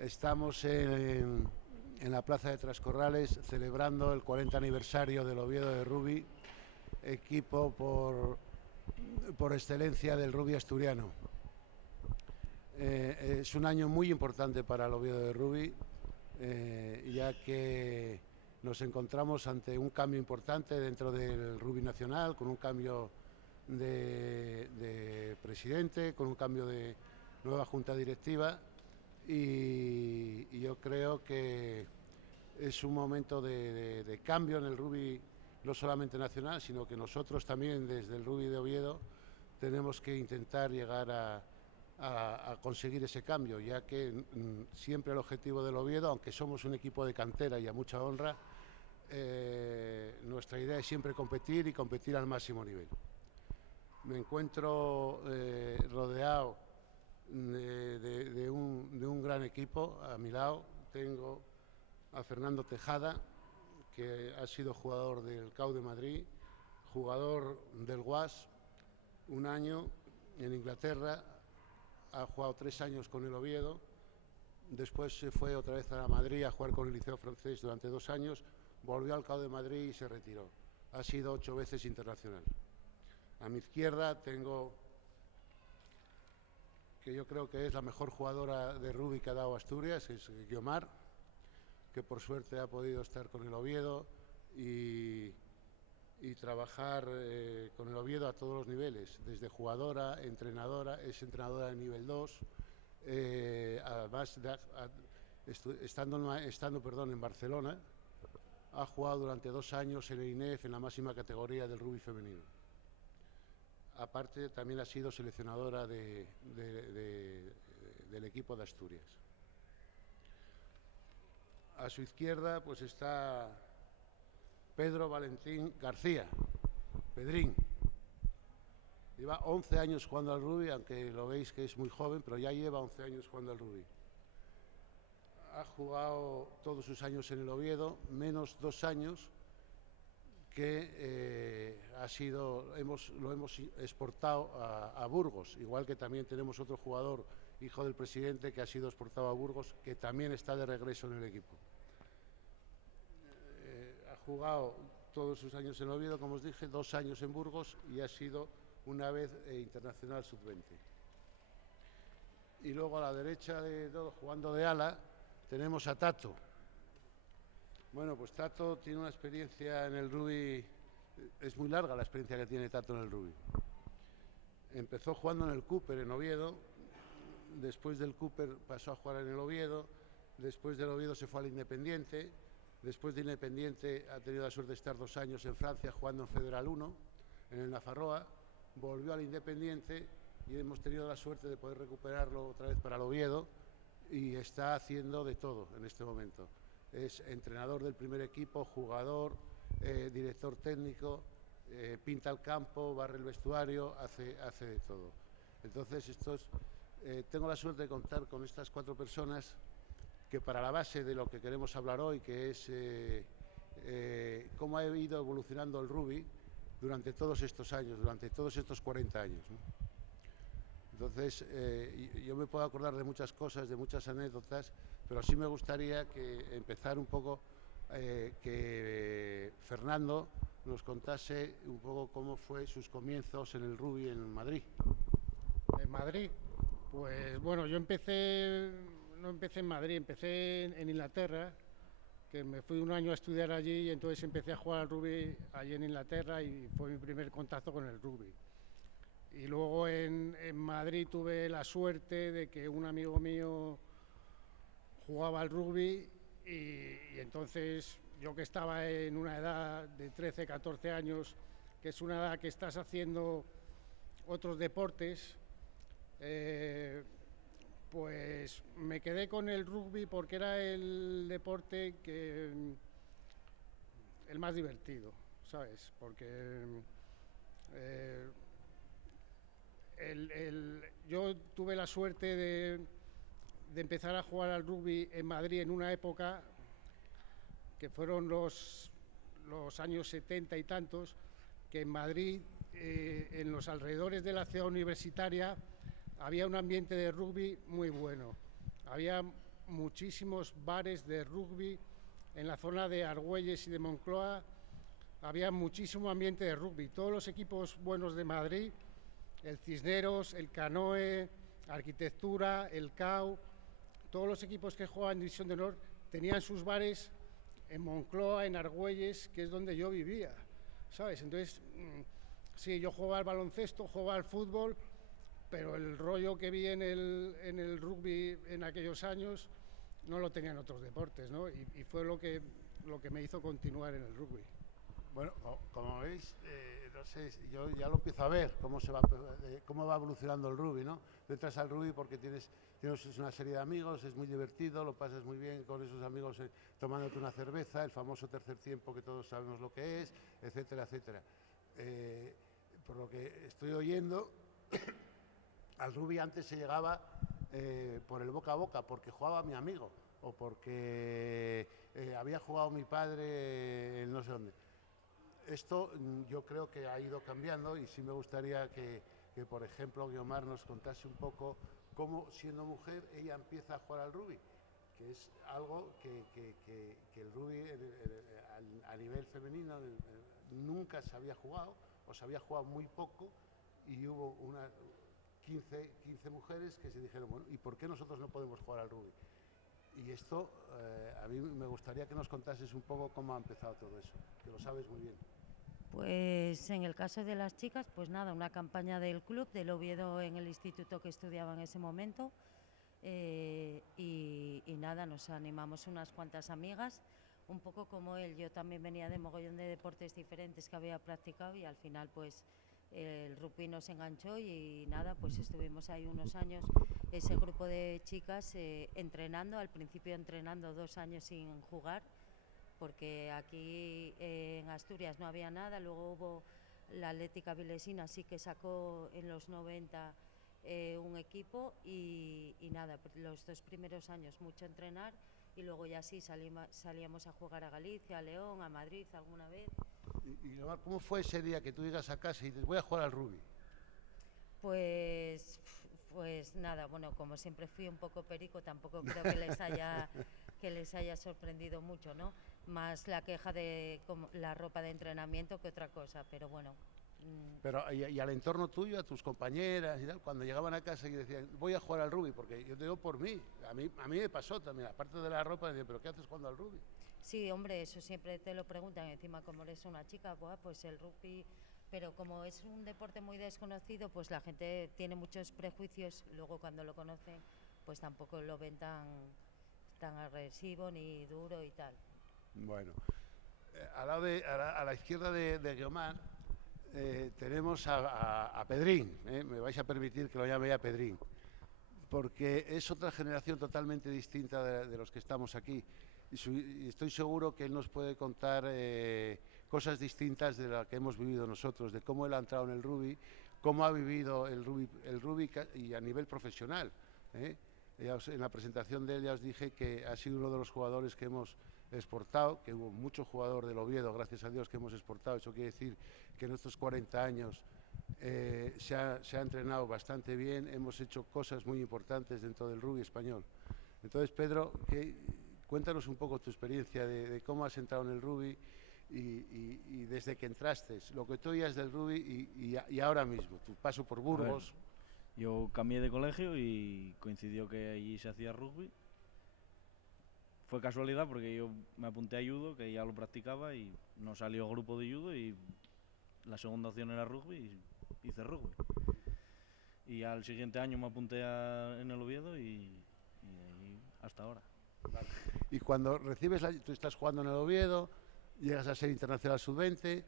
Estamos en la Plaza de Trascorrales celebrando el 40 aniversario del Oviedo de Rugby, equipo por excelencia del rugby asturiano. Es un año muy importante para el Oviedo de Rugby, ya que nos encontramos ante un cambio importante dentro del rugby nacional, con un cambio de presidente, con un cambio de nueva junta directiva, y yo creo que es un momento de cambio en el rugby, no solamente nacional, sino que nosotros también desde el rugby de Oviedo tenemos que intentar llegar a conseguir ese cambio, ya que siempre el objetivo del Oviedo, aunque somos un equipo de cantera y a mucha honra, nuestra idea es siempre competir y competir al máximo nivel. Me encuentro rodeado de un gran equipo. A mi lado tengo a Fernando Tejada, que ha sido jugador del CAU de Madrid, jugador del WAS, un año en Inglaterra, ha jugado 3 años con el Oviedo, después se fue otra vez a Madrid a jugar con el Liceo Francés durante 2 años, volvió al CAU de Madrid y se retiró. Ha sido 8 veces internacional. A mi izquierda tengo, que yo creo que es la mejor jugadora de rugby que ha dado Asturias, es Guiomar, que por suerte ha podido estar con el Oviedo y trabajar con el Oviedo a todos los niveles, desde jugadora, entrenadora, es entrenadora de nivel 2, además estando en Barcelona, ha jugado durante 2 años en el INEF en la máxima categoría del rugby femenino. Aparte, también ha sido seleccionadora del equipo de Asturias. A su izquierda pues está Pedro Valentín García, Pedrín. Lleva 11 años jugando al rugby, aunque lo veis que es muy joven, pero ya lleva 11 años jugando al rugby. Ha jugado todos sus años en el Oviedo, menos 2 años que lo hemos exportado a Burgos, igual que también tenemos otro jugador, hijo del presidente, que ha sido exportado a Burgos, que también está de regreso en el equipo. Ha jugado todos sus años en Oviedo, como os dije, 2 años en Burgos y ha sido una vez internacional sub-20. Y luego a la derecha de todo, jugando de ala, tenemos a Tato. Bueno, pues Tato tiene una experiencia en el rugby, es muy larga la experiencia que tiene Tato en el rugby. Empezó jugando en el Cooper en Oviedo, después del Cooper pasó a jugar en el Oviedo, después del Oviedo se fue al Independiente, después de Independiente ha tenido la suerte de estar 2 años en Francia jugando en Federal 1, en el Nafarroa, volvió al Independiente y hemos tenido la suerte de poder recuperarlo otra vez para el Oviedo y está haciendo de todo en este momento. Es entrenador del primer equipo, jugador, director técnico, pinta el campo, barre el vestuario, hace de todo. Entonces, tengo la suerte de contar con estas 4 personas que para la base de lo que queremos hablar hoy, que es cómo ha ido evolucionando el rugby durante todos estos años, durante todos estos 40 años, ¿no? Entonces, yo me puedo acordar de muchas cosas, de muchas anécdotas, pero sí me gustaría empezar un poco, que Fernando nos contase un poco cómo fue sus comienzos en el rugby en Madrid. En Madrid, pues bueno, no empecé en Madrid, empecé en Inglaterra, que me fui un año a estudiar allí y entonces empecé a jugar al rugby allí en Inglaterra y fue mi primer contacto con el rugby. Y luego en Madrid tuve la suerte de que un amigo mío jugaba al rugby y entonces yo, que estaba en una edad de 13, 14 años, que es una edad que estás haciendo otros deportes, pues me quedé con el rugby porque era el deporte el más divertido, ¿sabes? Porque yo tuve la suerte de empezar a jugar al rugby en Madrid en una época que fueron los años 70 y tantos, que en Madrid, en los alrededores de la ciudad universitaria, había un ambiente de rugby muy bueno. Había muchísimos bares de rugby en la zona de Argüelles y de Moncloa. Había muchísimo ambiente de rugby. Todos los equipos buenos de Madrid, el Cisneros, el Canoe, Arquitectura, el CAU, todos los equipos que jugaban en División de Honor tenían sus bares en Moncloa, en Argüelles, que es donde yo vivía, ¿sabes? Entonces, sí, yo jugaba al baloncesto, jugaba al fútbol, pero el rollo que vi en el rugby en aquellos años no lo tenían otros deportes, ¿no? Y fue lo que me hizo continuar en el rugby. Bueno, como veis, no sé, yo ya lo empiezo a ver, cómo va evolucionando el rugby, ¿no? Tú entras al rugby porque tienes una serie de amigos, es muy divertido, lo pasas muy bien con esos amigos tomándote una cerveza, el famoso tercer tiempo que todos sabemos lo que es, etcétera, etcétera. Por lo que estoy oyendo, al rugby antes se llegaba por el boca a boca, porque jugaba mi amigo, o porque había jugado mi padre en no sé dónde. Esto yo creo que ha ido cambiando y sí me gustaría que por ejemplo, Guiomar nos contase un poco cómo, siendo mujer, ella empieza a jugar al rugby, que es algo que el rugby a nivel femenino nunca se había jugado, o se había jugado muy poco, y hubo 15 mujeres que se dijeron, bueno, ¿y por qué nosotros no podemos jugar al rugby? Y esto, a mí me gustaría que nos contases un poco cómo ha empezado todo eso, que lo sabes muy bien. Pues en el caso de las chicas, pues nada, una campaña del club del Oviedo en el instituto que estudiaba en ese momento, y nada, nos animamos unas cuantas amigas, un poco como él. Yo también venía de mogollón de deportes diferentes que había practicado y al final pues el rugby nos enganchó y nada, pues estuvimos ahí unos años, ese grupo de chicas entrenando, al principio entrenando 2 años sin jugar, porque aquí en Asturias no había nada. Luego hubo la Atlética Vilesina, sí que sacó en los 90 un equipo y nada, los 2 primeros años mucho entrenar y luego ya sí salíamos a jugar a Galicia, a León, a Madrid alguna vez. Y ¿cómo fue ese día que tú llegas a casa y dices, voy a jugar al rugby? Pues nada, bueno, como siempre fui un poco perico, tampoco creo que les haya sorprendido mucho, ¿no? Más la queja de la ropa de entrenamiento que otra cosa, pero bueno. Pero y al entorno tuyo, a tus compañeras y tal, cuando llegaban a casa y decían, voy a jugar al rugby, porque yo te digo por mí, a mí me pasó también, aparte de la ropa, decían, ¿pero qué haces jugando al rugby? Sí, hombre, eso siempre te lo preguntan, encima como eres una chica, pues el rugby, pero como es un deporte muy desconocido, pues la gente tiene muchos prejuicios, luego cuando lo conocen, pues tampoco lo ven tan agresivo ni duro y tal. Bueno, a la izquierda de Guiomar tenemos a Pedrín, me vais a permitir que lo llame ya Pedrín, porque es otra generación totalmente distinta de los que estamos aquí, y estoy seguro que él nos puede contar cosas distintas de las que hemos vivido nosotros, de cómo él ha entrado en el rugby, cómo ha vivido el rugby y a nivel profesional. En la presentación de él ya os dije que ha sido uno de los jugadores que hemos exportado, que hubo mucho jugador del Oviedo, gracias a Dios, que hemos exportado. Eso quiere decir que en estos 40 años se ha entrenado bastante bien, hemos hecho cosas muy importantes dentro del rugby español. Entonces, Pedro, cuéntanos un poco tu experiencia de cómo has entrado en el rugby y desde que entraste, lo que tú oías del rugby y ahora mismo, tu paso por Burgos. Yo cambié de colegio y coincidió que allí se hacía rugby. Fue casualidad porque yo me apunté a judo, que ya lo practicaba, y no salió grupo de judo y la segunda opción era rugby y hice rugby. Y al siguiente año me apunté en el Oviedo y ahí hasta ahora. Vale. Y cuando recibes, tú estás jugando en el Oviedo, llegas a ser internacional sub-20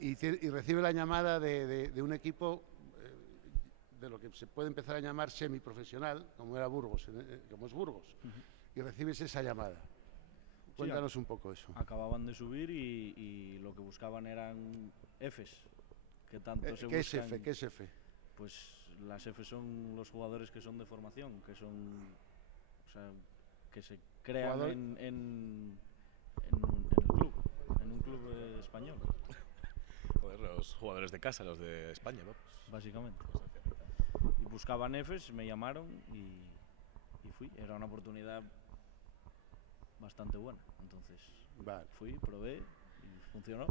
y recibes la llamada de un equipo de lo que se puede empezar a llamar semiprofesional, como era Burgos, como es Burgos, y recibes esa llamada. Cuéntanos un poco eso. Acababan de subir y lo que buscaban eran Fs, que tanto se buscan. ¿Qué es F? ¿Qué es F? Pues las F son los jugadores que son de formación, que son, o sea, que se crean en el club, en un club español. Joder, los jugadores de casa, los de España, ¿no? Básicamente. Y buscaban Fs, me llamaron y fui. Era una oportunidad bastante buena. Entonces Vale. fui, probé y funcionó.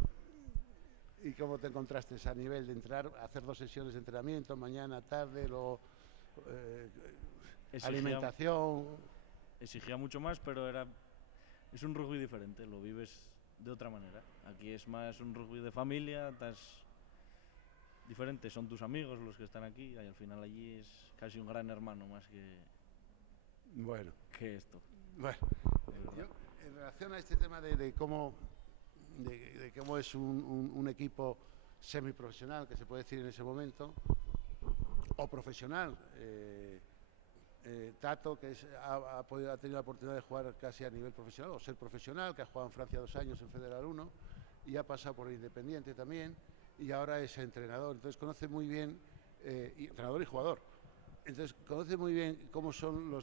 ¿Y cómo te encontraste a nivel de entrar, hacer 2 sesiones de entrenamiento, mañana, tarde, luego alimentación? Exigía mucho más, pero es un rugby diferente, lo vives de otra manera. Aquí es más un rugby de familia, estás diferente, son tus amigos los que están aquí, y al final allí es casi un gran hermano más Bueno, que esto. bueno. Yo, en relación a este tema de cómo es un equipo semiprofesional, que se puede decir en ese momento, o profesional, Tato, que ha tenido la oportunidad de jugar casi a nivel profesional, o ser profesional, que ha jugado en Francia 2 años en Federal 1, y ha pasado por el Independiente también, y ahora es entrenador. Entonces conoce muy bien, entrenador y jugador. Entonces conoce muy bien cómo son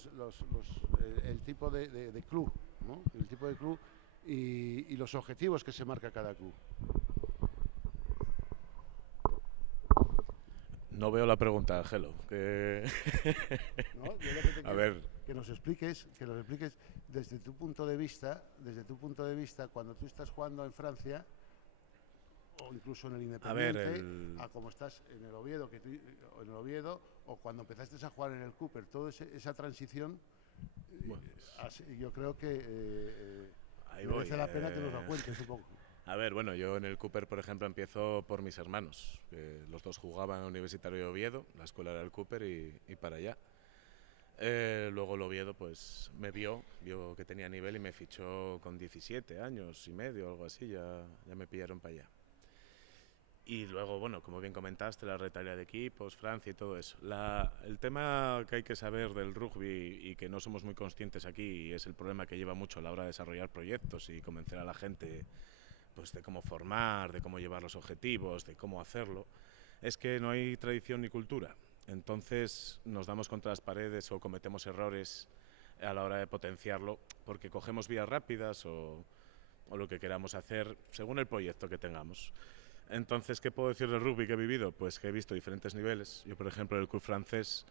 el tipo de club, ¿no? El tipo de club y los objetivos que se marca cada club. No veo la pregunta, Gelo. ¿No? Yo lo que te A quiero ver, que nos expliques desde tu punto de vista, cuando tú estás jugando en Francia o incluso en el Independiente, a como estás en el Oviedo, o cuando empezaste a jugar en el Cooper, toda esa transición, bueno, yo creo que ahí merece voy, la pena que nos lo cuentes un poco. A ver, bueno, yo en el Cooper, por ejemplo, empiezo por mis hermanos, que los 2 jugaban en Universitario de Oviedo, la escuela era el Cooper y para allá. Luego el Oviedo pues me vio que tenía nivel y me fichó con 17 años y medio, algo así, ya me pillaron para allá. Y luego, bueno, como bien comentaste, la retaila de equipos, Francia y todo eso. El tema que hay que saber del rugby y que no somos muy conscientes aquí, y es el problema que lleva mucho a la hora de desarrollar proyectos y convencer a la gente pues de cómo formar, de cómo llevar los objetivos, de cómo hacerlo, es que no hay tradición ni cultura. Entonces nos damos contra las paredes o cometemos errores a la hora de potenciarlo porque cogemos vías rápidas o lo que queramos hacer según el proyecto que tengamos. Entonces, ¿qué puedo decir del rugby que he vivido? Pues que he visto diferentes niveles. Yo, por ejemplo, el club francés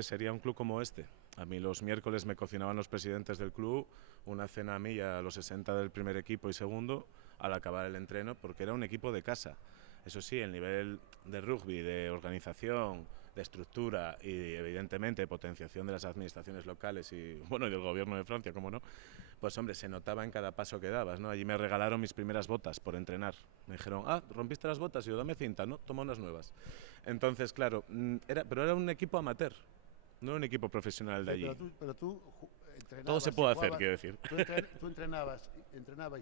sería un club como este. A mí los miércoles me cocinaban los presidentes del club una cena a mí y a los 60 del primer equipo y segundo al acabar el entreno, porque era un equipo de casa. Eso sí, el nivel de rugby, de organización, de estructura y evidentemente potenciación de las administraciones locales y bueno, y del gobierno de Francia, cómo no, pues hombre, se notaba en cada paso que dabas, ¿no? Allí me regalaron mis primeras botas por entrenar. Me dijeron, rompiste las botas, y yo, dame cinta, ¿no? Toma unas nuevas. Entonces, claro, pero era un equipo amateur, no era un equipo profesional de allí. Pero tú entrenabas. Todo se puede hacer, quiero decir. Tú entrenabas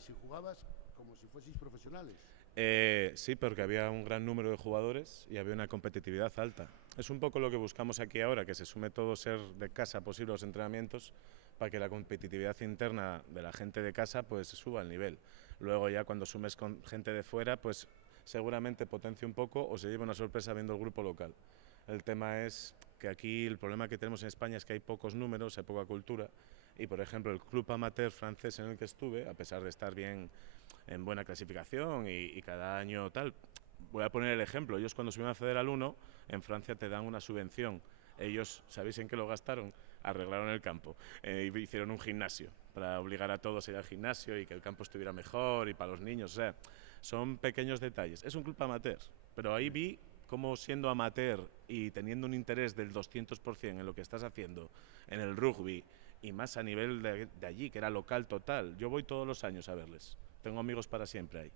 y jugabas como si fueseis profesionales. Sí, porque había un gran número de jugadores y había una competitividad alta. Es un poco lo que buscamos aquí ahora, que se sume todo ser de casa posible los entrenamientos para que la competitividad interna de la gente de casa pues suba el nivel. Luego ya cuando sumes con gente de fuera, pues seguramente potencie un poco o se lleve una sorpresa viendo el grupo local. El tema es que aquí el problema que tenemos en España es que hay pocos números, hay poca cultura y por ejemplo el club amateur francés en el que estuve, a pesar de estar bien en buena clasificación y cada año tal, voy a poner el ejemplo, ellos cuando subieron a Federal 1 en Francia te dan una subvención, ellos, ¿sabéis en qué lo gastaron? Arreglaron el campo, hicieron un gimnasio para obligar a todos a ir al gimnasio y que el campo estuviera mejor y para los niños, o sea, son pequeños detalles. Es un club amateur, pero ahí vi cómo siendo amateur y teniendo un interés del 200% en lo que estás haciendo en el rugby y más a nivel de allí, que era local total, yo voy todos los años a verles, tengo amigos para siempre ahí.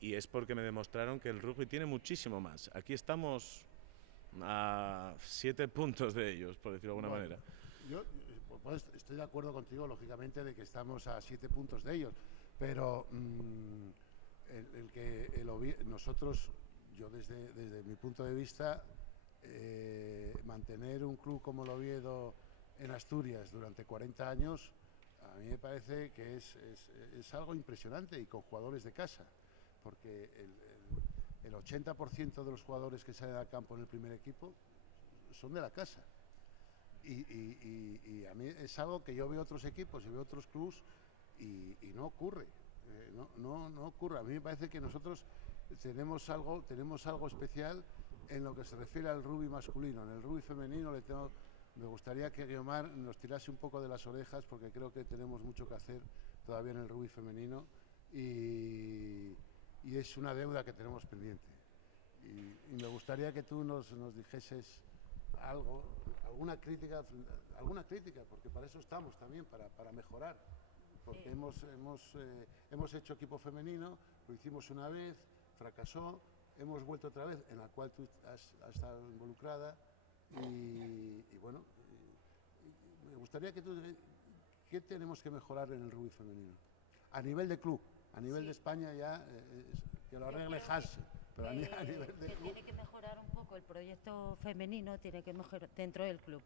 Y es porque me demostraron que el rugby tiene muchísimo más. Aquí estamos a 7 puntos de ellos, por decirlo de alguna manera. Yo pues, estoy de acuerdo contigo, lógicamente, de que estamos a 7 puntos de ellos, pero nosotros, yo desde mi punto de vista, mantener un club como el Oviedo en Asturias durante 40 años, a mí me parece que es algo impresionante y con jugadores de casa, porque el 80% de los jugadores que salen al campo en el primer equipo son de la casa. Y a mí es algo que yo veo otros equipos y veo otros clubs y no ocurre. No ocurre. A mí me parece que nosotros tenemos algo especial en lo que se refiere al rugby masculino. En el rugby femenino le tengo Me gustaría que Guiomar nos tirase un poco de las orejas porque creo que tenemos mucho que hacer todavía en el rugby femenino y es una deuda que tenemos pendiente. Y me gustaría que tú nos dijeses algo, alguna crítica, porque para eso estamos también, para mejorar. Porque hemos hecho equipo femenino, lo hicimos una vez, fracasó, hemos vuelto otra vez, en la cual tú has estado involucrada, y bueno, me gustaría que tú, ¿qué tenemos que mejorar en el rugby femenino? A nivel de club, a nivel de España ya, que lo arregle Hasse, pero a nivel de club. Tiene que mejorar un poco el proyecto femenino, tiene que mejorar dentro del club,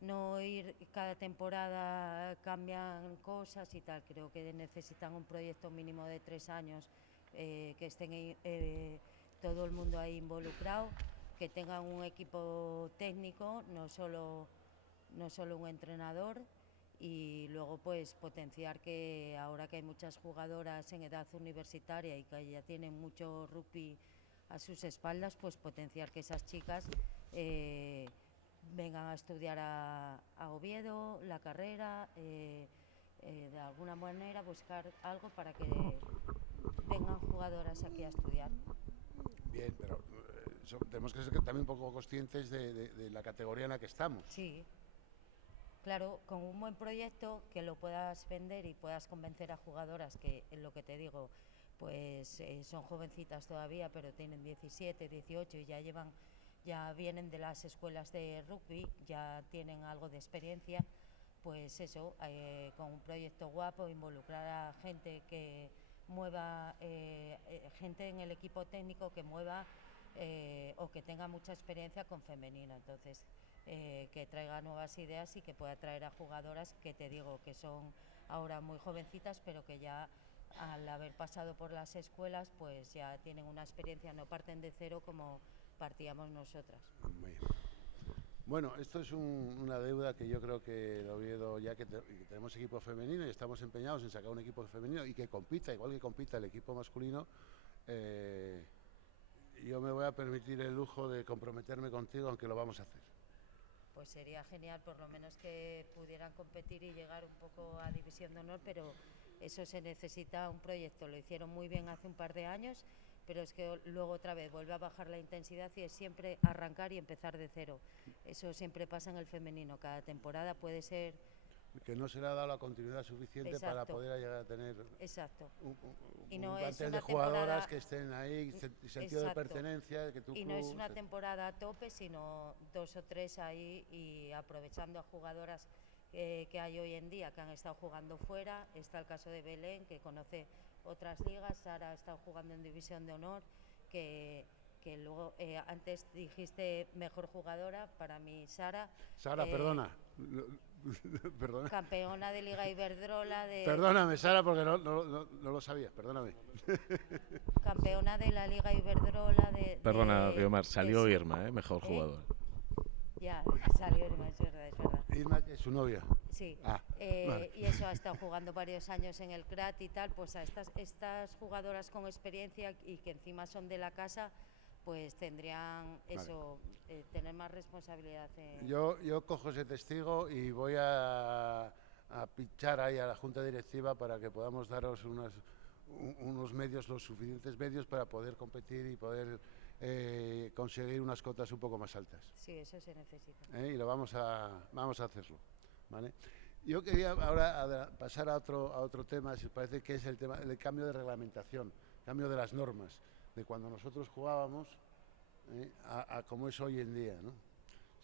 no ir cada temporada, cambian cosas y tal. Creo que necesitan un proyecto mínimo de 3 años, que estén todo el mundo ahí involucrado, que tengan un equipo técnico, no solo un entrenador, y luego pues potenciar que ahora que hay muchas jugadoras en edad universitaria y que ya tienen mucho rugby a sus espaldas, pues potenciar que esas chicas vengan a estudiar a Oviedo, la carrera, de alguna manera buscar algo para que vengan jugadoras aquí a estudiar. Bien, pero tenemos que ser también un poco conscientes de la categoría en la que estamos. Sí, claro, con un buen proyecto que lo puedas vender y puedas convencer a jugadoras que, en lo que te digo, pues son jovencitas todavía, pero tienen 17, 18 y ya vienen de las escuelas de rugby, ya tienen algo de experiencia, pues eso, con un proyecto guapo, involucrar a gente que mueva, gente en el equipo técnico que mueva o que tenga mucha experiencia con femenino. Entonces, que traiga nuevas ideas y que pueda traer a jugadoras que te digo que son ahora muy jovencitas, pero que ya al haber pasado por las escuelas pues ya tienen una experiencia, no parten de cero como partíamos nosotras. Bueno, esto es una deuda que yo creo que el Oviedo, ya que tenemos equipo femenino y estamos empeñados en sacar un equipo femenino y que compita, igual que compita el equipo masculino, yo me voy a permitir el lujo de comprometerme contigo, aunque lo vamos a hacer. Pues sería genial, por lo menos que pudieran competir y llegar un poco a División de Honor, pero eso se necesita un proyecto. Lo hicieron muy bien hace un par de años, pero es que luego otra vez vuelve a bajar la intensidad y es siempre arrancar y empezar de cero. Eso siempre pasa en el femenino, cada temporada puede ser... Que no se le ha dado la continuidad suficiente. Exacto. Para poder llegar a tener un plantel de jugadoras que estén ahí, sentido de pertenencia. Que y no es una temporada a tope, sino 2 o 3 ahí, y aprovechando a jugadoras que hay hoy en día que han estado jugando fuera. Está el caso de Belén, que conoce otras ligas. Sara ha estado jugando en División de Honor, que luego antes dijiste mejor jugadora, para mí Sara. Sara, perdona. Perdona. Campeona de Liga Iberdrola Perdóname, Sara, porque no lo sabía, perdóname. Campeona de la Liga Iberdrola Perdona, Guiomar, salió Irma, mejor jugadora. Ya, salió Irma, es verdad. Irma, que es su novia. Sí, vale. Y eso, ha estado jugando varios años en el CRAT y tal, pues a estas jugadoras con experiencia y que encima son de la casa, pues tendrían eso, tener más responsabilidad. Yo cojo ese testigo y voy a pinchar ahí a la Junta Directiva para que podamos daros unos medios, los suficientes medios para poder competir y poder conseguir unas cotas un poco más altas. Sí, eso se necesita. Y lo vamos a hacerlo, ¿vale? Yo quería ahora pasar a otro tema, si os parece, que es el tema del cambio de reglamentación, cambio de las normas, de cuando nosotros jugábamos a como es hoy en día, ¿no?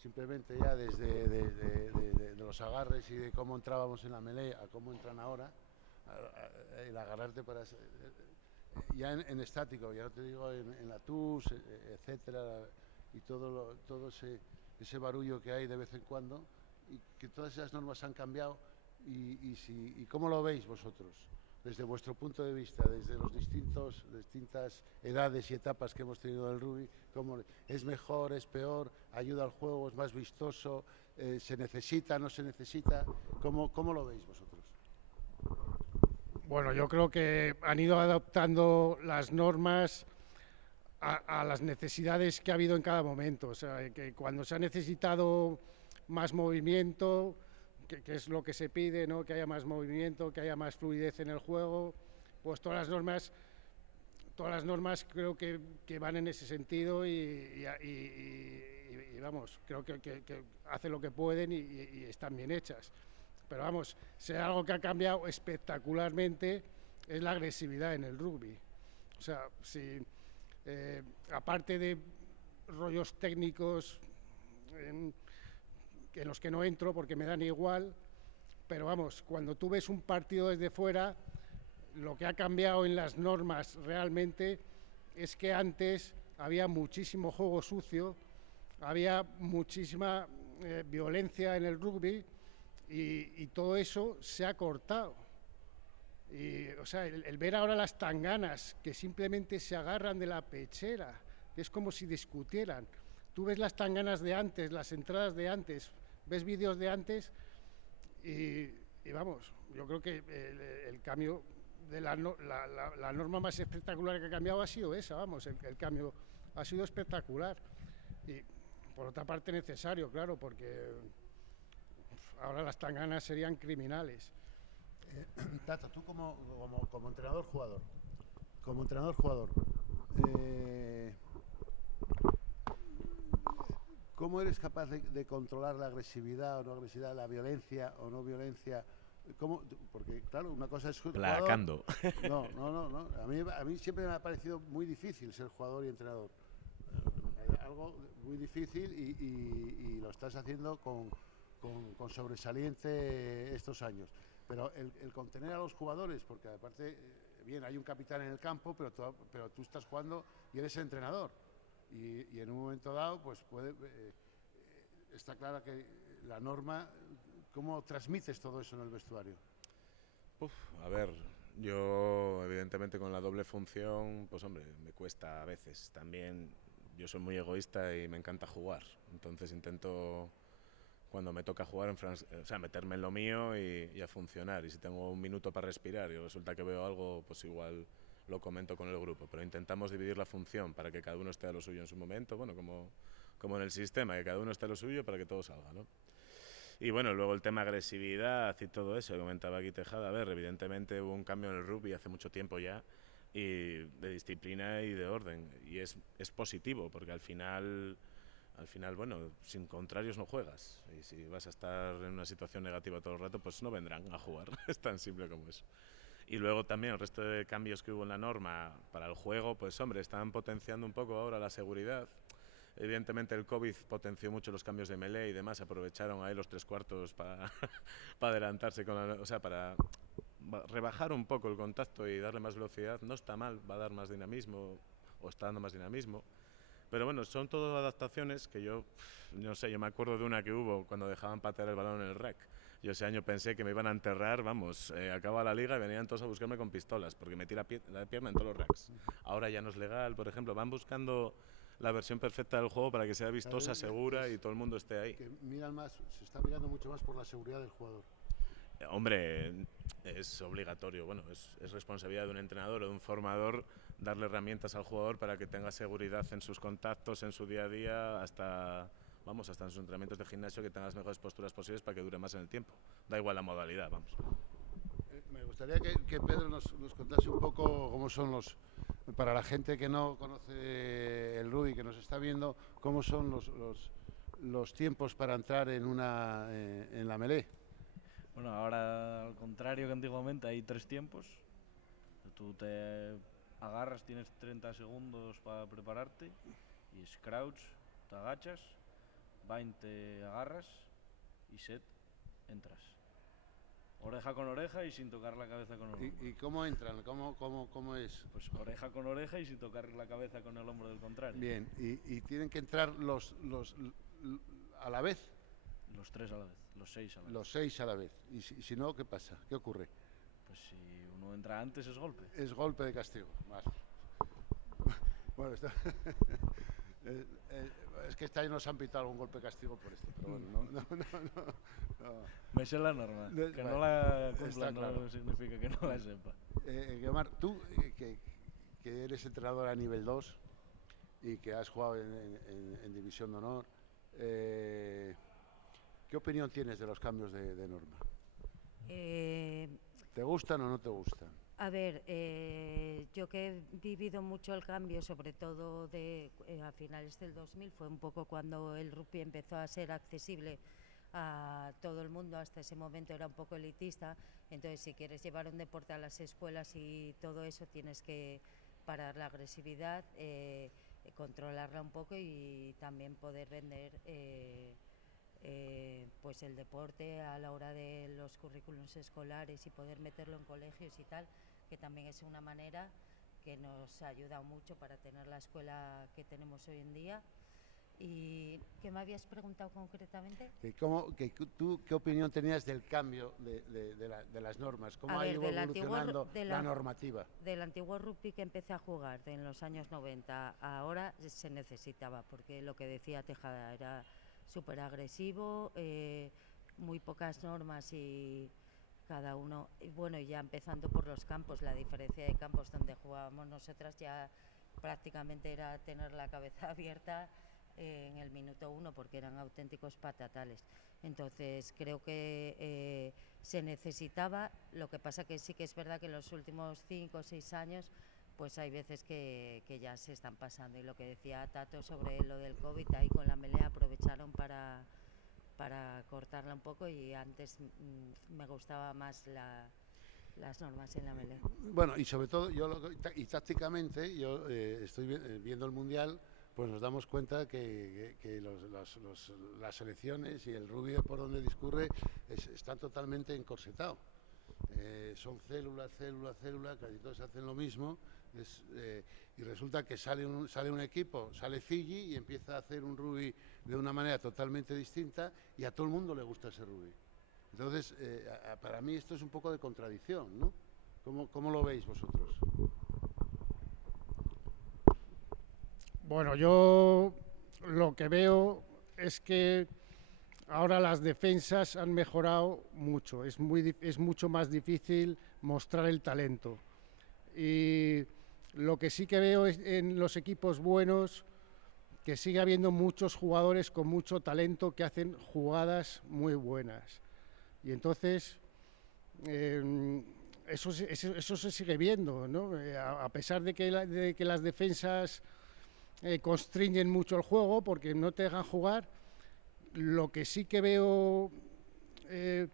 Simplemente ya desde de los agarres y de cómo entrábamos en la melee a cómo entran ahora, el agarrarte para ya en estático, ya no te digo en la TUS, etcétera, y todo ese barullo que hay de vez en cuando, y que todas esas normas han cambiado, y ¿cómo lo veis vosotros? Desde vuestro punto de vista, desde los distintas edades y etapas que hemos tenido del rugby, ¿cómo es mejor, es peor, ayuda al juego, es más vistoso, se necesita, no se necesita? ¿Cómo lo veis vosotros? Bueno, yo creo que han ido adaptando las normas a las necesidades que ha habido en cada momento. O sea, que cuando se ha necesitado más movimiento, que es lo que se pide, ¿no? Que haya más movimiento, que haya más fluidez en el juego, pues todas las normas creo que van en ese sentido y vamos, creo que hacen lo que pueden y están bien hechas. Pero vamos, si hay algo que ha cambiado espectacularmente es la agresividad en el rugby. O sea, si aparte de rollos técnicos en los que no entro porque me dan igual, pero vamos, cuando tú ves un partido desde fuera, lo que ha cambiado en las normas realmente es que antes había muchísimo juego sucio, había muchísima violencia en el rugby y todo eso se ha cortado. Y, o sea, el ver ahora las tanganas que simplemente se agarran de la pechera, que es como si discutieran. Tú ves las tanganas de antes, las entradas de antes, ves vídeos de antes y vamos, yo creo que el cambio de la norma más espectacular que ha cambiado ha sido esa, vamos, el cambio ha sido espectacular. Y por otra parte necesario, claro, porque ahora las tanganas serían criminales. Tato, tú como entrenador-jugador, ¿cómo eres capaz de controlar la agresividad o no agresividad, la violencia o no violencia? ¿Cómo? Porque, claro, una cosa es jugador. Placando. No. A mí siempre me ha parecido muy difícil ser jugador y entrenador. Algo muy difícil y lo estás haciendo con sobresaliente estos años. Pero el contener a los jugadores, porque aparte, bien, hay un capitán en el campo, pero tú estás jugando y eres el entrenador. Y en un momento dado, pues está clara que la norma, ¿cómo transmites todo eso en el vestuario? A ver, yo evidentemente con la doble función, pues hombre, me cuesta a veces. También yo soy muy egoísta y me encanta jugar, entonces intento cuando me toca jugar, meterme en lo mío y a funcionar. Y si tengo un minuto para respirar y resulta que veo algo, pues igual lo comento con el grupo. Pero intentamos dividir la función para que cada uno esté a lo suyo en su momento, bueno, como en el sistema, que cada uno esté a lo suyo para que todo salga, ¿no? Y bueno, luego el tema agresividad y todo eso que comentaba aquí Tejada. A ver, evidentemente hubo un cambio en el rugby hace mucho tiempo ya, y de disciplina y de orden. Y es positivo, porque al final, bueno, sin contrarios no juegas. Y si vas a estar en una situación negativa todo el rato, pues no vendrán a jugar. Es tan simple como eso. Y luego también el resto de cambios que hubo en la norma para el juego, pues hombre, están potenciando un poco ahora la seguridad. Evidentemente el COVID potenció mucho los cambios de melee y demás, aprovecharon ahí los 3/4 para adelantarse para rebajar un poco el contacto y darle más velocidad. No está mal, va a dar más dinamismo, o está dando más dinamismo. Pero bueno, son todas adaptaciones que yo me acuerdo de una que hubo cuando dejaban patear el balón en el rec. Yo ese año pensé que me iban a enterrar, acaba la liga y venían todos a buscarme con pistolas, porque metí la pierna en todos los recs. Ahora ya no es legal, por ejemplo, van buscando la versión perfecta del juego para que sea vistosa, segura y todo el mundo esté ahí. Que se está mirando mucho más por la seguridad del jugador. Hombre, es obligatorio, bueno, es responsabilidad de un entrenador o de un formador darle herramientas al jugador para que tenga seguridad en sus contactos, en su día a día, hasta en sus entrenamientos de gimnasio, que tenga las mejores posturas posibles para que dure más en el tiempo. Da igual la modalidad, vamos. Me gustaría que Pedro nos contase un poco cómo son para la gente que no conoce el rugby, que nos está viendo, cómo son los tiempos para entrar en la melee. Bueno, ahora al contrario que antiguamente hay 3 tiempos. Tú te agarras, tienes 30 segundos para prepararte y es crouch, te agachas, bind, te agarras y set, entras. Oreja con oreja y sin tocar la cabeza con el hombro. ¿Y cómo entran? ¿Cómo es? Pues oreja con oreja y sin tocar la cabeza con el hombro del contrario. Bien, ¿y tienen que entrar los a la vez? Los 3 a la vez, los 6 a la vez. Los 6 a la vez. ¿Y si no, qué pasa? ¿Qué ocurre? Pues si uno entra antes es golpe. Es golpe de castigo. Vale. Bueno, es que este año nos han pitado algún golpe de castigo por esto, pero bueno, no. Me sé la norma. Que no la cumpla no significa que no la sepa. Guiomar, tú que eres entrenador a nivel 2, y que has jugado en División de Honor. ¿Qué opinión tienes de los cambios de norma? ¿Te gustan o no te gustan? A ver, yo que he vivido mucho el cambio, sobre todo a finales del 2000, fue un poco cuando el rugby empezó a ser accesible a todo el mundo. Hasta ese momento era un poco elitista, entonces si quieres llevar un deporte a las escuelas y todo eso, tienes que parar la agresividad, controlarla un poco y también poder vender pues el deporte a la hora de los currículums escolares y poder meterlo en colegios y tal, que también es una manera que nos ha ayudado mucho para tener la escuela que tenemos hoy en día. ¿Y qué me habías preguntado concretamente? ¿Tú qué opinión tenías del cambio de las normas? ¿Cómo ha ido evolucionando la normativa? Del antiguo rugby que empecé a jugar en los años 90, ahora se necesitaba, porque lo que decía Tejada era súper agresivo, muy pocas normas y cada uno, bueno, ya empezando por los campos, la diferencia de campos donde jugábamos nosotras ya prácticamente era tener la cabeza abierta en el minuto 1, porque eran auténticos patatales. Entonces creo que se necesitaba. Lo que pasa que sí que es verdad que en los últimos 5 o 6 años pues hay veces que ya se están pasando, y lo que decía Tato sobre lo del COVID, ahí con la melea aprovecharon para cortarla un poco, y antes me gustaba más las normas en la melea. Bueno, y sobre todo, y tácticamente, yo estoy viendo el Mundial, pues nos damos cuenta que las selecciones y el rugby por donde discurre están totalmente encorsetados. Son células, casi todos hacen lo mismo, y resulta que sale un equipo, sale Fiji y empieza a hacer un rugby de una manera totalmente distinta, y a todo el mundo le gusta ese rugby. Entonces, para mí esto es un poco de contradicción, ¿no? ¿Cómo lo veis vosotros? Bueno, yo lo que veo es que ahora las defensas han mejorado mucho, es mucho más difícil mostrar el talento. Y lo que sí que veo es en los equipos buenos que sigue habiendo muchos jugadores con mucho talento que hacen jugadas muy buenas. Y entonces eso se sigue viendo, ¿no? A pesar de que las defensas constriñen mucho el juego porque no te dejan jugar, lo que sí que veo que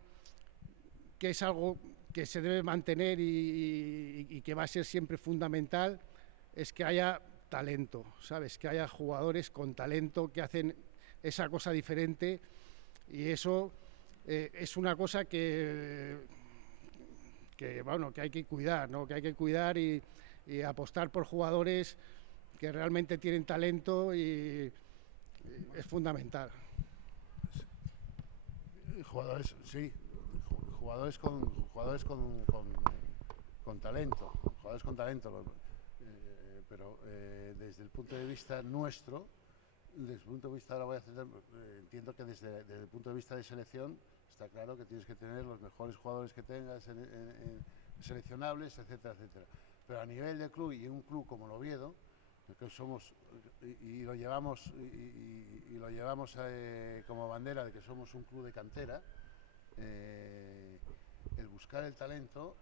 es algo que se debe mantener y que va a ser siempre fundamental, es que haya talento, ¿sabes? Que haya jugadores con talento que hacen esa cosa diferente, y eso es una cosa que hay que cuidar, ¿no? Que hay que cuidar y apostar por jugadores que realmente tienen talento, y es fundamental. Jugadores, sí, jugadores con talento, pero desde el punto de vista nuestro, desde el punto de vista, ahora voy a hacer, entiendo que desde el punto de vista de selección, está claro que tienes que tener los mejores jugadores que tengas seleccionables, etcétera, etcétera. Pero a nivel de club, y en un club como el Oviedo, que somos, y lo llevamos como bandera de que somos un club de cantera, el buscar el talento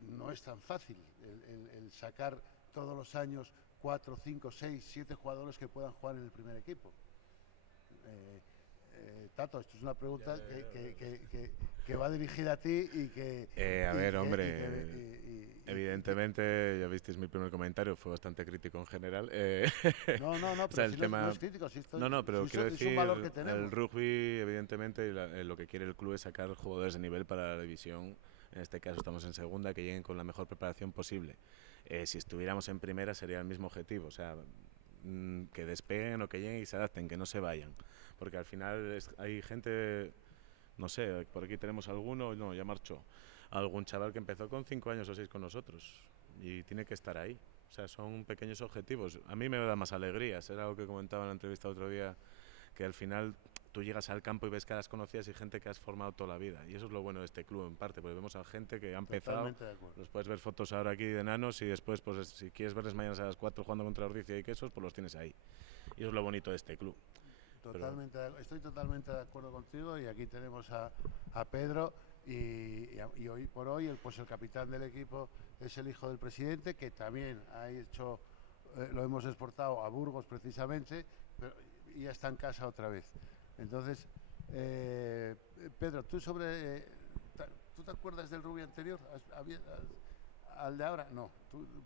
no es tan fácil, el sacar todos los años 4, 5, 6, 7 jugadores que puedan jugar en el primer equipo. Tato, esto es una pregunta que va dirigida a ti y que... evidentemente, ya visteis mi primer comentario, fue bastante crítico en general. No, pero o sea, si no es crítico, si esto, pero si quiero es decir, un valor que tenemos. el rugby, evidentemente, lo que quiere el club es sacar jugadores de nivel para la división. En este caso estamos en segunda, que lleguen con la mejor preparación posible. Si estuviéramos en primera sería el mismo objetivo, o sea, que despeguen o que lleguen y se adapten, que no se vayan. Porque al final hay gente, no sé, por aquí tenemos alguno, no, ya marchó, algún chaval que empezó con 5 años o 6 con nosotros y tiene que estar ahí. O sea, son pequeños objetivos. A mí me da más alegría, era algo que comentaba en la entrevista otro día, que al final tú llegas al campo y ves caras conocidas y gente que has formado toda la vida. Y eso es lo bueno de este club en parte, porque vemos a gente que ha empezado. Totalmente de acuerdo. Los puedes ver fotos ahora aquí de enanos y después, pues si quieres verles mañana a las 4 jugando contra Ordizia y Quesos, pues los tienes ahí. Y eso es lo bonito de este club. Estoy totalmente de acuerdo contigo, y aquí tenemos a Pedro, y hoy por hoy pues el capitán del equipo es el hijo del presidente, que también ha hecho, lo hemos exportado a Burgos precisamente, y ya está en casa otra vez. Entonces, Pedro, ¿tú te acuerdas del rugby anterior? ¿Al de ahora? No.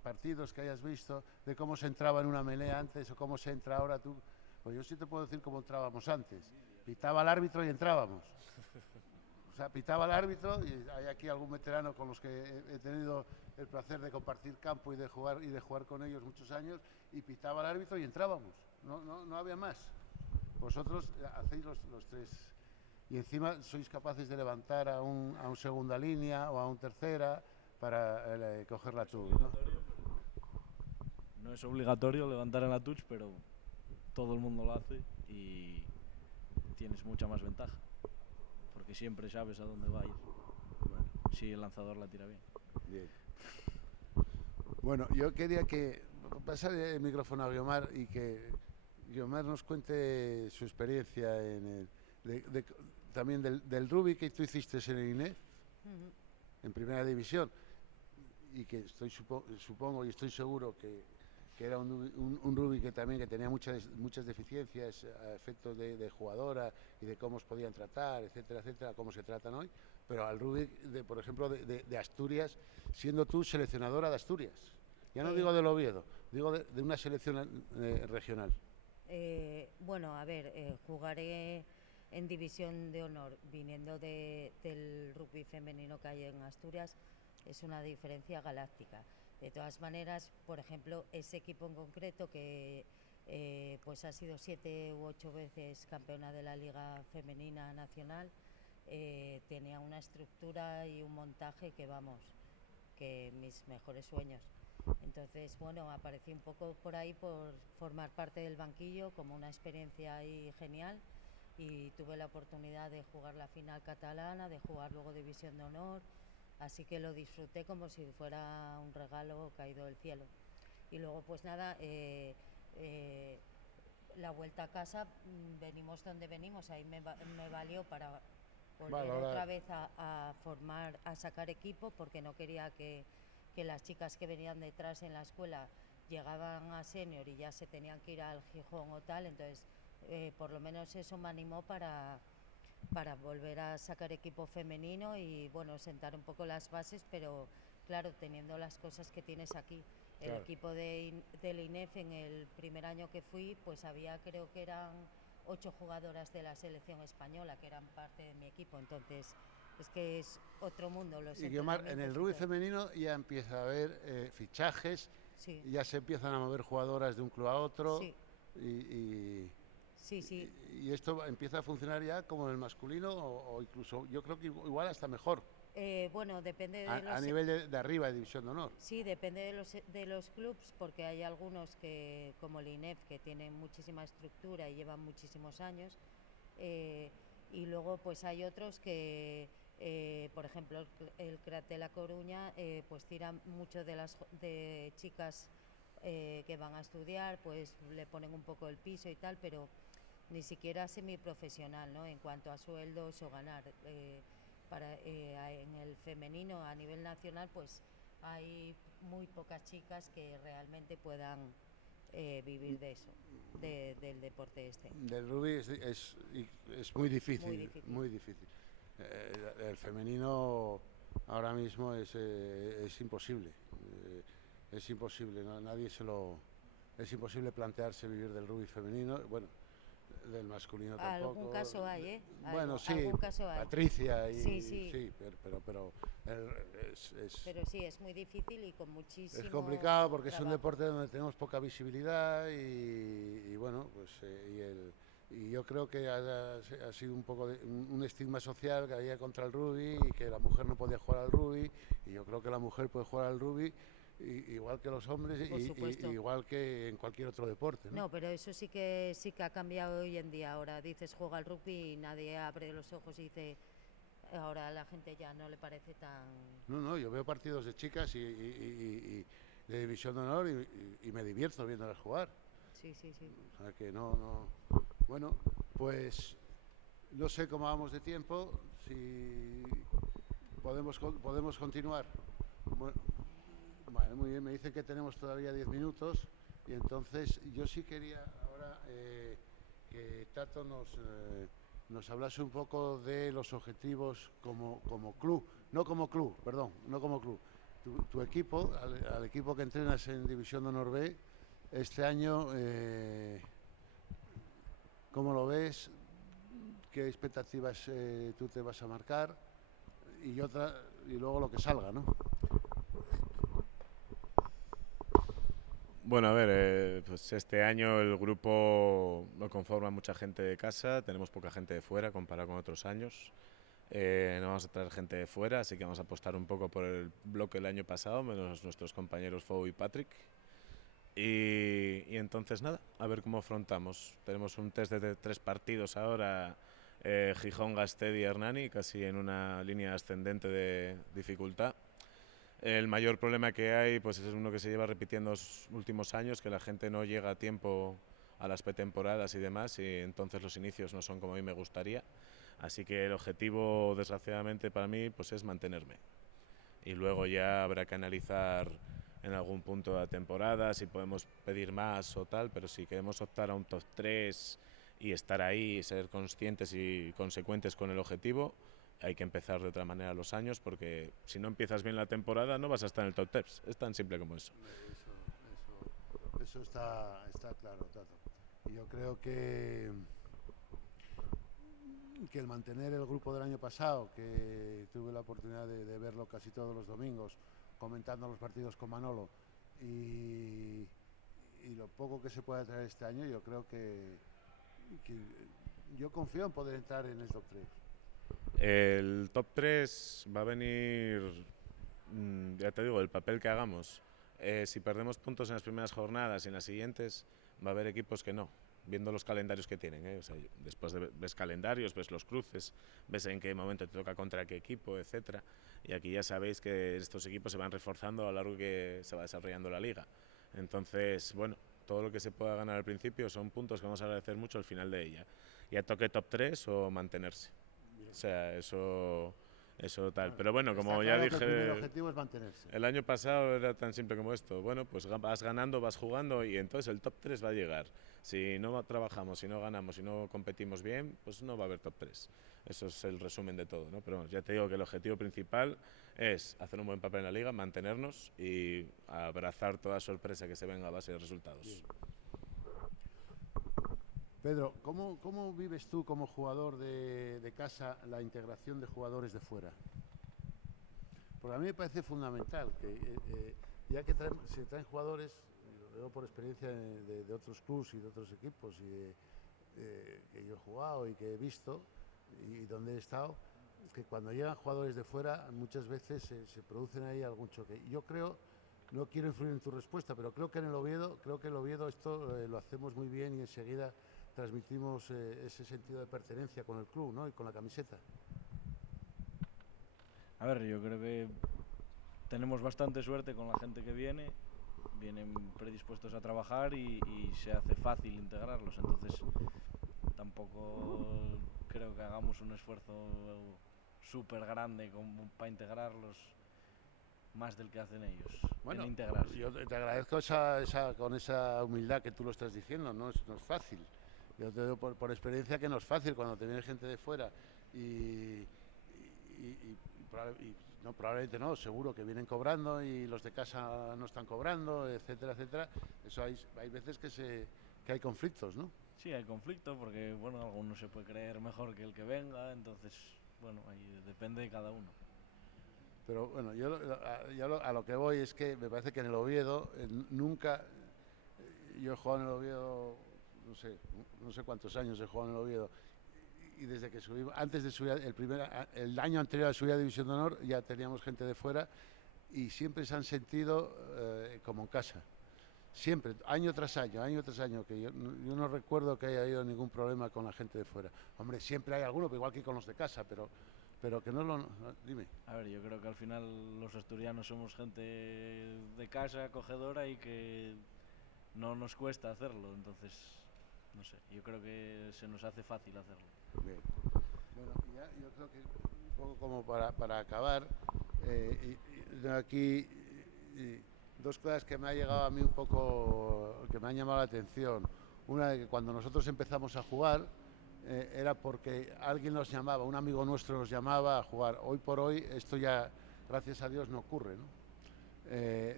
Partidos que hayas visto, de cómo se entraba en una melea antes o cómo se entra ahora, tú... Pues yo sí te puedo decir cómo entrábamos antes. Pitaba el árbitro y entrábamos. O sea, pitaba el árbitro, y hay aquí algún veterano con los que he tenido el placer de compartir campo y de jugar con ellos muchos años, y pitaba el árbitro y entrábamos. No había más. Vosotros hacéis los tres, y encima sois capaces de levantar a un segunda línea o a un tercera para coger la touch, ¿no? No es obligatorio levantar en la touch, pero todo el mundo lo hace y tienes mucha más ventaja, porque siempre sabes a dónde va a ir. Bueno, si el lanzador la tira bien. Bien. Bueno, yo quería pasar el micrófono a Guiomar y que Guiomar nos cuente su experiencia también del rugby que tú hiciste en el INEF, en primera división, y que supongo y estoy seguro que era un rugby que también tenía muchas deficiencias a efectos de jugadora y de cómo os podían tratar, etcétera, etcétera, cómo se tratan hoy, pero al rugby, por ejemplo, de Asturias, siendo tú seleccionadora de Asturias. Ya no digo del Oviedo, digo de una selección regional. Bueno, a ver, jugaré en División de Honor viniendo del rugby femenino que hay en Asturias, es una diferencia galáctica. De todas maneras, por ejemplo, ese equipo en concreto que pues ha sido 7 u 8 veces campeona de la Liga Femenina Nacional, tenía una estructura y un montaje que, vamos, que mis mejores sueños. Entonces, bueno, aparecí un poco por ahí por formar parte del banquillo como una experiencia ahí genial, y tuve la oportunidad de jugar la final catalana, de jugar luego División de Honor, así que lo disfruté como si fuera un regalo caído del cielo. Y luego, pues nada, la vuelta a casa, venimos donde venimos, ahí me valió para volver otra vez a sacar equipo, porque no quería que las chicas que venían detrás en la escuela llegaban a senior y ya se tenían que ir al Gijón o tal. Entonces por lo menos eso me animó para volver a sacar equipo femenino y, bueno, sentar un poco las bases, pero claro, teniendo las cosas que tienes aquí. El equipo del INEF, en el primer año que fui, pues había, creo que eran 8 jugadoras de la selección española que eran parte de mi equipo. Entonces es que es otro mundo. Y Guiomar, en el rugby femenino ya empieza a haber fichajes, sí. Ya se empiezan a mover jugadoras de un club a otro, sí. Sí. Y esto empieza a funcionar ya como en el masculino, o incluso yo creo que igual hasta mejor. Bueno, depende de a nivel de arriba, de División de Honor. Sí, depende de los clubs, porque hay algunos que, como el INEF, que tienen muchísima estructura y llevan muchísimos años, y luego pues hay otros que, por ejemplo, el CRAT de La Coruña, pues tira mucho de chicas que van a estudiar, pues le ponen un poco el piso y tal, pero ni siquiera semiprofesional, ¿no? En cuanto a sueldos o ganar. En el femenino a nivel nacional, pues hay muy pocas chicas que realmente puedan vivir de eso, del deporte este. Del rugby es muy difícil, muy difícil. El femenino ahora mismo es imposible. Es imposible, ¿no? Es imposible plantearse vivir del rugby femenino. Bueno, del masculino tampoco. Algún caso hay, ¿eh? Bueno, sí, algún caso hay. Patricia y sí, pero sí, es muy difícil y con muchísimo es complicado porque trabajo. Es un deporte donde tenemos poca visibilidad y bueno, pues y yo creo que ha sido un poco un estigma social que había contra el rugby, y que la mujer no podía jugar al rugby, y yo creo que la mujer puede jugar al rugby igual que los hombres Por supuesto. igual que en cualquier otro deporte, ¿no? No, pero eso sí que ha cambiado hoy en día. Ahora dices juega al rugby y nadie abre los ojos y dice, ahora a la gente ya no le parece tan... No, yo veo partidos de chicas de división de honor y me divierto viéndolas jugar. Sí, sí, sí. O sea que no. Bueno, pues no sé cómo vamos de tiempo, si podemos continuar. Bueno, vale, muy bien, me dicen que tenemos todavía 10 minutos y entonces yo sí quería ahora que Tato nos hablase un poco de los objetivos como club, no como club, perdón, no como club. Tu equipo, al equipo que entrenas en División de Honor B, este año, ¿cómo lo ves? ¿Qué expectativas tú te vas a marcar? Y luego lo que salga, ¿no? Bueno, a ver, pues este año el grupo lo conforma mucha gente de casa, tenemos poca gente de fuera comparado con otros años. No vamos a traer gente de fuera, así que vamos a apostar un poco por el bloque del año pasado, menos nuestros compañeros Fou y Patrick. Y entonces nada, a ver cómo afrontamos. Tenemos un test de 3 partidos ahora, Gijón, Gastedi y Hernani, casi en una línea ascendente de dificultad. El mayor problema que hay pues es uno que se lleva repitiendo los últimos años, que la gente no llega a tiempo a las pretemporadas y demás, y entonces los inicios no son como a mí me gustaría. Así que el objetivo, desgraciadamente para mí, pues es mantenerme. Y luego ya habrá que analizar en algún punto de la temporada si podemos pedir más o tal, pero si queremos optar a un top 3 y estar ahí, ser conscientes y consecuentes con el objetivo, hay que empezar de otra manera los años, porque si no empiezas bien la temporada no vas a estar en el top 3. Es tan simple como eso. Eso está claro, Tato. Y yo creo que el mantener el grupo del año pasado, que tuve la oportunidad de verlo casi todos los domingos, comentando los partidos con Manolo, y lo poco que se puede traer este año, yo creo que yo confío en poder entrar en el top 3. El top 3 va a venir, ya te digo, el papel que hagamos. Si perdemos puntos en las primeras jornadas y en las siguientes, va a haber equipos que no, viendo los calendarios que tienen. O sea, después ves calendarios, ves los cruces, ves en qué momento te toca contra qué equipo, etcétera. Y aquí ya sabéis que estos equipos se van reforzando a lo largo que se va desarrollando la liga. Entonces, bueno, todo lo que se pueda ganar al principio son puntos que vamos a agradecer mucho al final de ella. Ya toque top 3 o mantenerse. O sea, eso tal. Pero bueno, como ya dije, el primer objetivo es mantenerse. El año pasado era tan simple como esto. Bueno, pues vas ganando, vas jugando y entonces el top 3 va a llegar. Si no trabajamos, si no ganamos, si no competimos bien, pues no va a haber top 3. Eso es el resumen de todo, ¿no? Pero bueno, ya te digo que el objetivo principal es hacer un buen papel en la liga, mantenernos y abrazar toda sorpresa que se venga a base de resultados. Bien. Pedro, ¿cómo vives tú como jugador de casa la integración de jugadores de fuera? Porque a mí me parece fundamental que ya que se traen jugadores, lo veo por experiencia de otros clubs y de otros equipos que yo he jugado y que he visto y donde he estado, que cuando llegan jugadores de fuera muchas veces se producen ahí algún choque. Yo creo, no quiero influir en tu respuesta, pero creo que en el Oviedo esto lo hacemos muy bien y enseguida transmitimos ese sentido de pertenencia con el club, ¿no? Y con la camiseta. A ver, yo creo que tenemos bastante suerte con la gente que vienen predispuestos a trabajar y se hace fácil integrarlos, entonces tampoco creo que hagamos un esfuerzo súper grande como para integrarlos más del que hacen ellos. Bueno, en integrarse. Yo te agradezco con esa humildad que tú lo estás diciendo, no es fácil. Yo te digo por experiencia que no es fácil cuando te viene gente de fuera y no, probablemente no, seguro que vienen cobrando y los de casa no están cobrando, etcétera, etcétera. Eso hay veces que hay conflictos, ¿no? Sí, hay conflicto porque, bueno, alguno se puede creer mejor que el que venga, entonces, bueno, ahí depende de cada uno. Pero bueno, yo a lo que voy es que me parece que en el Oviedo nunca, yo he jugado en el Oviedo, no sé cuántos años he jugado en el Oviedo, y desde que subimos, antes de subir el año anterior a subir a División de Honor ya teníamos gente de fuera y siempre se han sentido como en casa. Siempre, año tras año, que yo no recuerdo que haya habido ningún problema con la gente de fuera. Hombre, siempre hay alguno, igual que con los de casa, pero que no lo... Dime. A ver, yo creo que al final los asturianos somos gente de casa, acogedora y que no nos cuesta hacerlo, entonces, no sé, yo creo que se nos hace fácil hacerlo. Bien. Bueno, ya yo creo que un poco como para acabar, aquí dos cosas que me ha llegado a mí un poco, que me han llamado la atención. Una de que cuando nosotros empezamos a jugar era porque alguien nos llamaba, un amigo nuestro nos llamaba a jugar. Hoy por hoy esto ya, gracias a Dios, no ocurre, ¿no?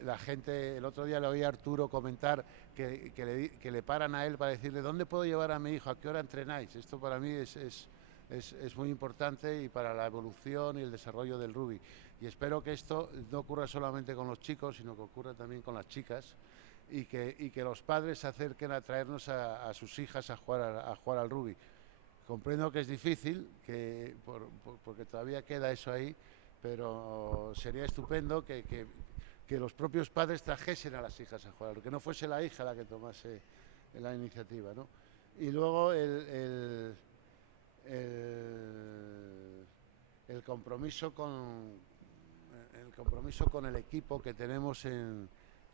La gente, el otro día le oí a Arturo comentar que le paran a él para decirle ¿dónde puedo llevar a mi hijo? ¿A qué hora entrenáis? Esto para mí es muy importante y para la evolución y el desarrollo del rugby. Y espero que esto no ocurra solamente con los chicos, sino que ocurra también con las chicas y que los padres se acerquen a traernos a sus hijas a jugar al rugby. Comprendo que es difícil, porque todavía queda eso ahí, pero sería estupendo que los propios padres trajesen a las hijas a jugar, que no fuese la hija la que tomase la iniciativa, ¿no? Y luego el compromiso con el equipo que tenemos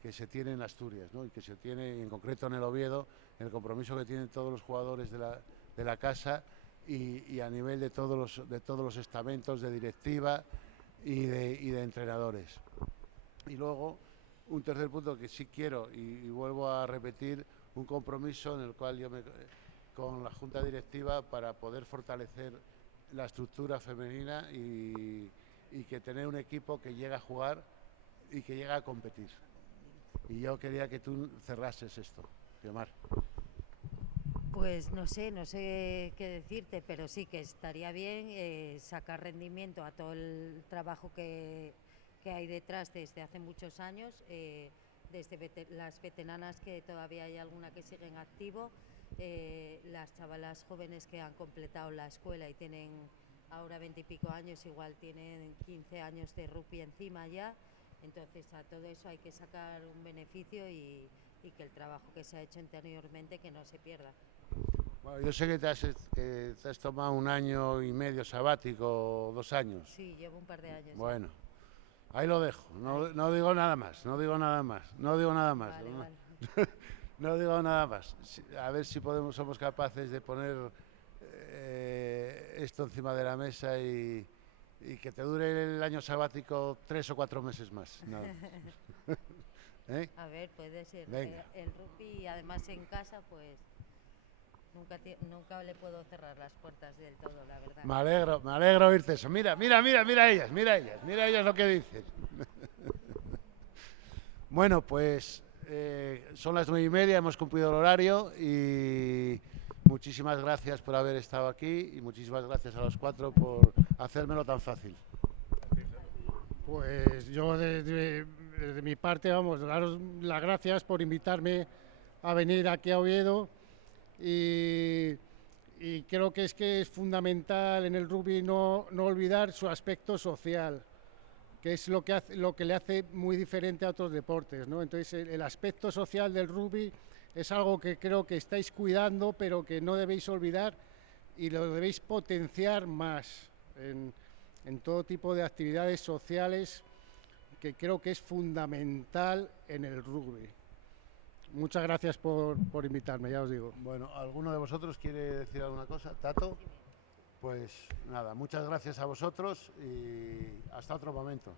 que se tiene en Asturias, ¿no? Y que se tiene en concreto en el Oviedo, el compromiso que tienen todos los jugadores de la casa y a nivel de todos los estamentos de directiva y de entrenadores. Y luego un tercer punto que sí quiero y vuelvo a repetir, un compromiso en el cual con la Junta Directiva para poder fortalecer la estructura femenina y que tener un equipo que llegue a jugar y que llegue a competir. Y yo quería que tú cerrases esto, Guiomar. Pues no sé qué decirte, pero sí que estaría bien sacar rendimiento a todo el trabajo que hay detrás desde hace muchos años, desde las veteranas, que todavía hay alguna que sigue en activo, las chavalas jóvenes que han completado la escuela y tienen ahora 20 y pico años, igual tienen 15 años de rugby encima ya, entonces a todo eso hay que sacar un beneficio y que el trabajo que se ha hecho anteriormente que no se pierda. Bueno, yo sé que te has tomado 1 año y medio sabático, 2 años. Sí, llevo un par de años. Bueno. Ahí lo dejo, no digo nada más. Vale, vale. No digo nada más. A ver si somos capaces de poner esto encima de la mesa y que te dure el año sabático 3 o 4 meses más. Nada. ¿Eh? A ver, puede ser. Venga. El rugby, además en casa, pues nunca le puedo cerrar las puertas del todo, la verdad. Me alegro oírte eso. Mira ellas lo que dicen. Bueno, pues son las 9:30, hemos cumplido el horario y muchísimas gracias por haber estado aquí y muchísimas gracias a los 4 por hacérmelo tan fácil. Pues yo desde mi parte, vamos, daros las gracias por invitarme a venir aquí a Oviedo y creo que es fundamental en el rugby no olvidar su aspecto social, que es lo que le hace muy diferente a otros deportes, ¿no? Entonces el aspecto social del rugby es algo que creo que estáis cuidando, pero que no debéis olvidar y lo debéis potenciar más en todo tipo de actividades sociales, que creo que es fundamental en el rugby. Muchas gracias por invitarme, ya os digo. Bueno, ¿alguno de vosotros quiere decir alguna cosa? ¿Tato? Pues nada, muchas gracias a vosotros y hasta otro momento.